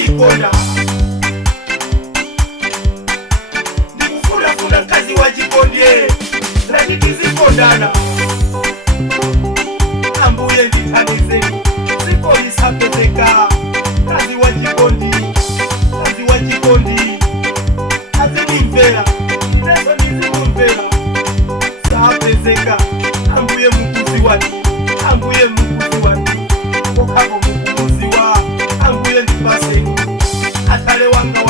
wazindikona ndikufuna mkazi wachikondi zati tizikondana ambuye ndithandize dziko lisapezeka mkazi wachikondi azindimvera ineso ndizimumvera sapezeka ambuye mukuzi wati kokako mukuziwa ambuye ndipaseni akhale wanga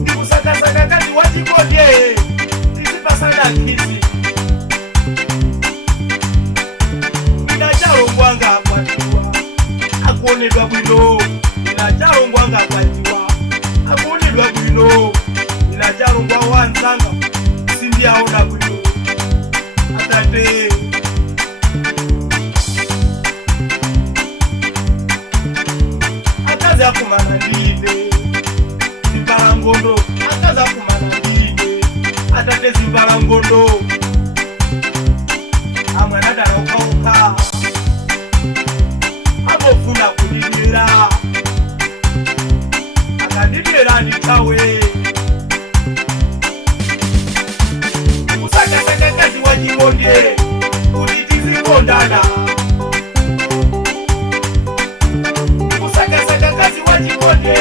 ndikusakasaka kazi wachikondi tisipasana khisi inachalongwanga akwatiwa akuonedwa bwino inachalongwanga akwatiwa akuonedwa bwino inachalongwa wanzanga sindiyaona bwino atate akazi akumana ndine zimbalangondo akazi akumana ndine atate zimbalangondo amwana dalaukauka amofuna kundidira akandidira nditawe kusakasaka kazi wachikondi kuti tizikondana kusakasaka kazi wachikondi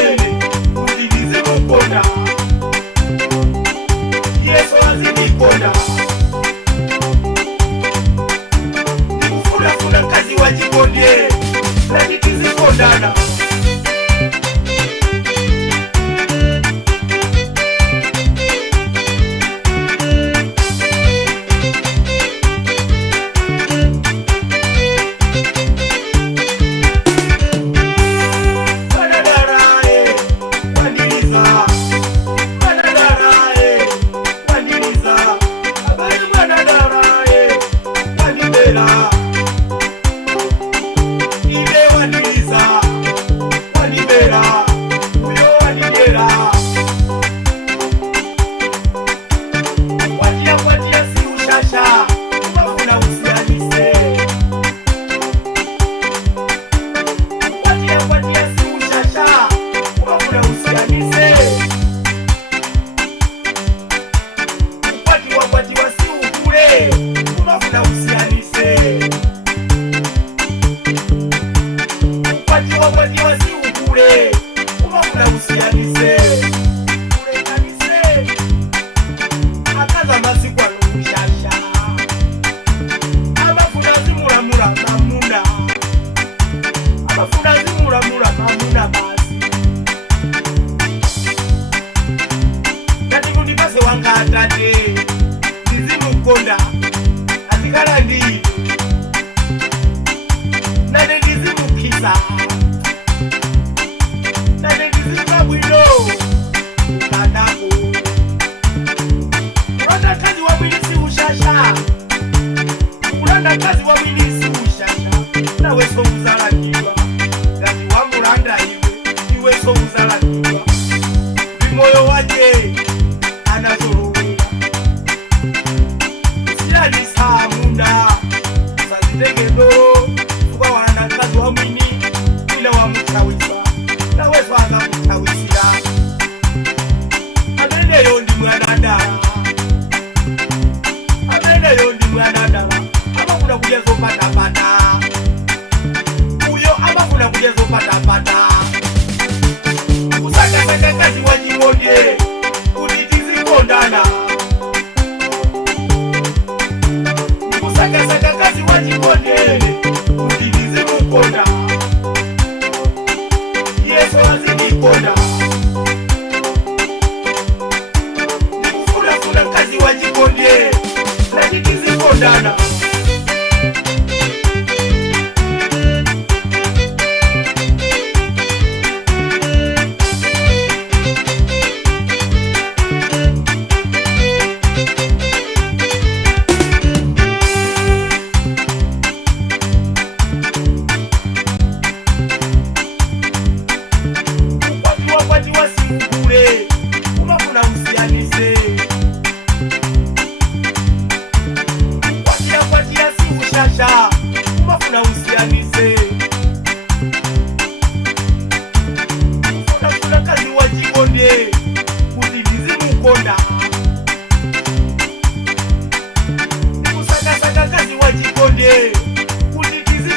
kuti tizimukonda yesu azindikonda ndikufuna kazi wachikondi kuti tizikondana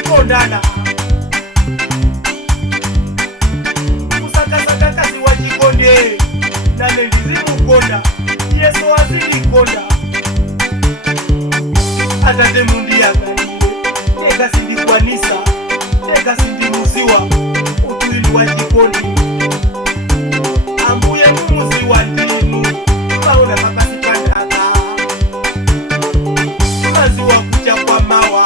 tizikondana kusakasaka kazi wachikonde nane ndizimukonda Yesu azilikonda atate mundi yakalile teka sindikwanisa teka sindimuziwa utuilu wachikondi ambuye mumuziwa ndinu maona papasipandaka maziwa kucha kwa mawa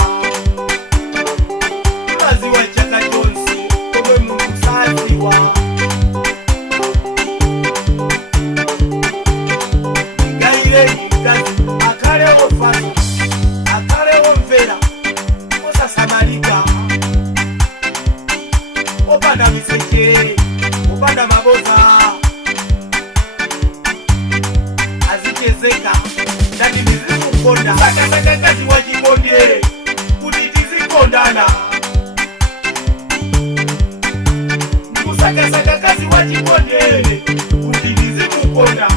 maziwa chaka jonsi komwe mungu saziwa igaileni kazi akalewo fasa akalewo mvera osasamalika opanda miseke opanda maboza azichezeka ndati ndizikukonda sakasaka kazi wachikonde kuti tizikondana ndikusakasaka kazi wachikonde kuti ndizimukonda